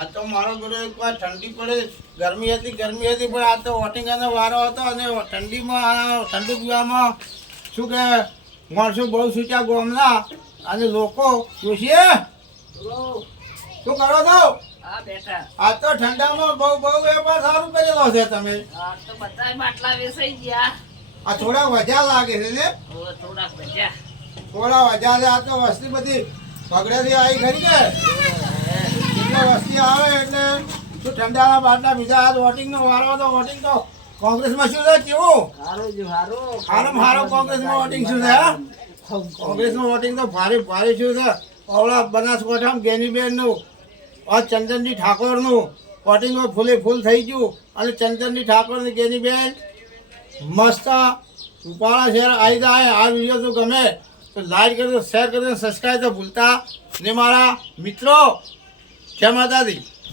આ તો મારો એક વાર ઠંડી પડે. ગરમી હતી ગરમી હતી પણ આ તો વોટિંગનો વારો હતો અને ઠંડીમાં ઠંડુ પીવામાં શું કે માણસો બહુ સૂચ્યા ગોમના અને લોકો જોશીએ શું કરો છો? આ તો ઠંડામાં બહુ બહુ વેપાર સારું કરેલો છે તમે. આ થોડા વજા લાગે છે ને? થોડા વજા છે આ તો વસ્તી બધી પગડેથી આવી ખરી કે? વસ્તી આવે એટલે શું ઠંડાના બાટલા બીજા આ વોટિંગનો વારો હતો વોટિંગ તો કોંગ્રેસમાં શું છે કેવું? હારું હારું. કોંગ્રેસમાં વોટિંગ શું છે? કોંગ્રેસમાં વોટિંગ તો ભારે ભારે શું છે? ઓવળા બનાસકાંઠામાં ગેનીબેનનું આ ચંદનજી ઠાકોરનું વોટિંગમાં ફૂલે ફૂલ થઈ ગયું. અને ચંદનજી ઠાકોર ને ગેનીબેન મસ્ત ઉપાડા શહેર આવી જાય આ વીડિયો તો ગમે તો લાઈક કરજો શેર કરજો સબસ્ક્રાઈબ તો ભૂલતા ને મારા મિત્રો. જય માતાજી.